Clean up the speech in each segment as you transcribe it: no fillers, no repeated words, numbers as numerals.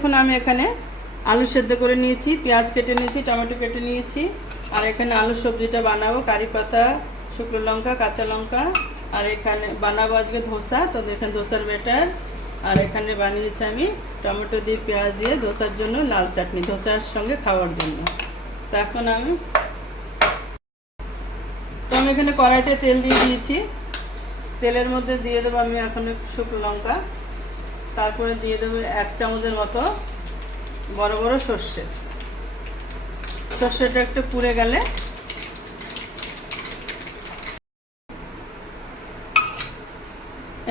এখন আমি এখানে আলু সেদ্ধ করে নিয়েছি, পেঁয়াজ কেটে নিয়েছি, টমেটো কেটে নিয়েছি। আর এখানে আলু সবজিটা বানাবো, কারি পাতা, শুকনো লঙ্কা, কাঁচা লঙ্কা। আর এখানে বানাবো আজকে ধোসা, তো দেখেন ধোসার ব্যাটার। আর এখানে বানিয়েছি আমি টমেটো দিয়ে পেঁয়াজ দিয়ে ধোসার জন্য লাল চাটনি, ধোসার সঙ্গে খাওয়ার জন্য। তো এখন আমি এখানে কড়াইতে তেল দিয়ে দিয়েছি। তেলের মধ্যে দিয়ে দেবো আমি এখন শুকনো লঙ্কা, তারপরে দিয়ে দেবো 1 চামচের মতো বড় বড় সর্ষেটা একটু পুড়ে গেলে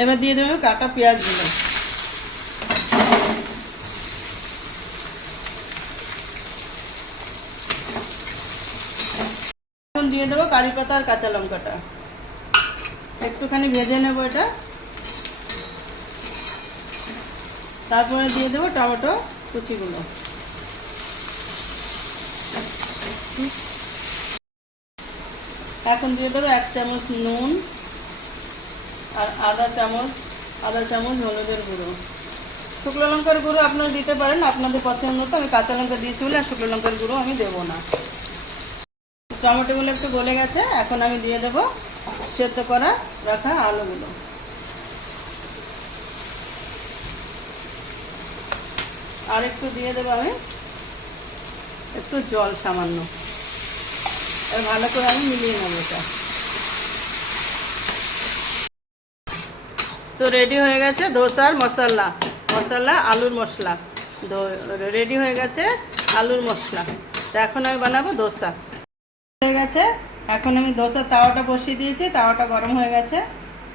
এবার দিয়ে দেবো কাটা পেঁয়াজগুলো। এখন দিয়ে দেবো কারি পাতা আর কাঁচা লঙ্কাটা, একটুখানি ভেজে নেবো এটা। তারপরে দিয়ে দেবো টমেটো কুচিগুলো। এখন দিয়ে দেবো 1 চামচ নুন আর আধা চামচ হলুদের গুঁড়ো। শুকনো লঙ্কার গুঁড়ো আপনারা দিতে পারেন আপনাদের পছন্দ মতো। আমি কাঁচা লঙ্কা দিয়েছি বলে আর শুকনো লঙ্কার গুঁড়ো আমি দেবো না। টমেটোগুলো একটু গলে গেছে, এখন আমি দিয়ে দেবো সেদ্ধ করা রাখা আলুগুলো। আর একটু দিয়ে দেবো আমি একটু জল সামান্য, আর ভালো করে আমি মিলিয়ে নেব এটা। তো রেডি হয়ে গেছে ধোসার মশলা আলুর মশলা রেডি হয়ে গেছে, আলুর মশলা। তো এখন আমি বানাবো ধোসা। হয়ে গেছে, এখন আমি ধোসার তাওয়াটা বসিয়ে দিয়েছি, তাওয়াটা গরম হয়ে গেছে।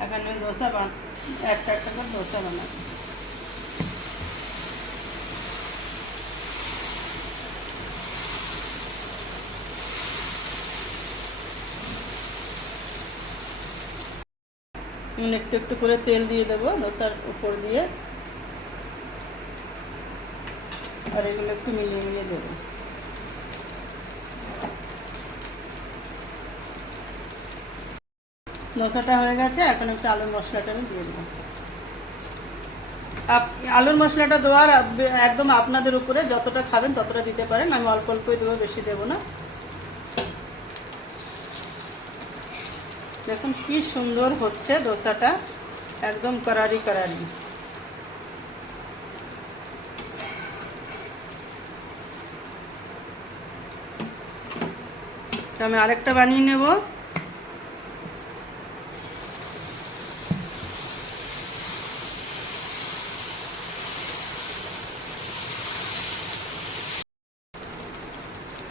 এখন আমি একটা করে ধোসা বানাবো। একটু একটু করে তেল দিয়ে দেবো ধোসার উপর দিয়ে, আর এগুলো একটু মিলিয়ে দেবো। ধোসাটা হয়ে গেছে, এখন একটু আলুর মশলাটা আমি দিয়ে দেবো। আলুর মশলাটা দেওয়ার একদম আপনাদের উপরে, যতটা খাবেন ততটা দিতে পারেন। আমি অল্প অল্পই দেবো, বেশি দেবো না। দেখুন কি সুন্দর হচ্ছে ধোসাটা, একদম কড়ারি। আমি আরেকটা বানিয়ে নেব।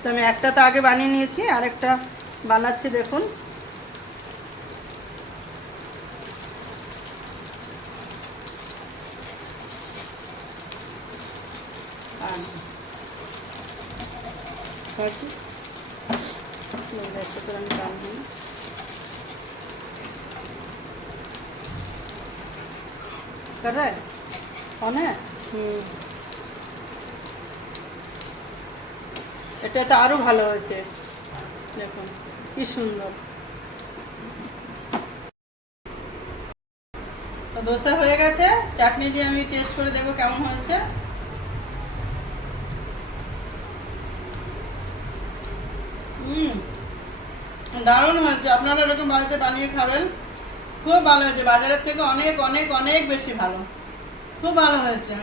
তো আমি একটা তো আগে বানিয়ে নিয়েছি, আরেকটা বানাচ্ছি দেখুন। कर रहा है कौन है? এটা তো আরো ভালো হয়েছে, দেখুন কি সুন্দর। তো ধোসা হয়ে গেছে, চাটনি দিয়ে আমি টেস্ট করে দেখবো কেমন হয়েছে। দারুণ হয়েছে, আপনারা এরকম বাড়িতে বানিয়ে খাবেন, খুব ভালো হয়েছে। বাজারের থেকে অনেক অনেক অনেক বেশি ভালো, খুব ভালো হয়েছে।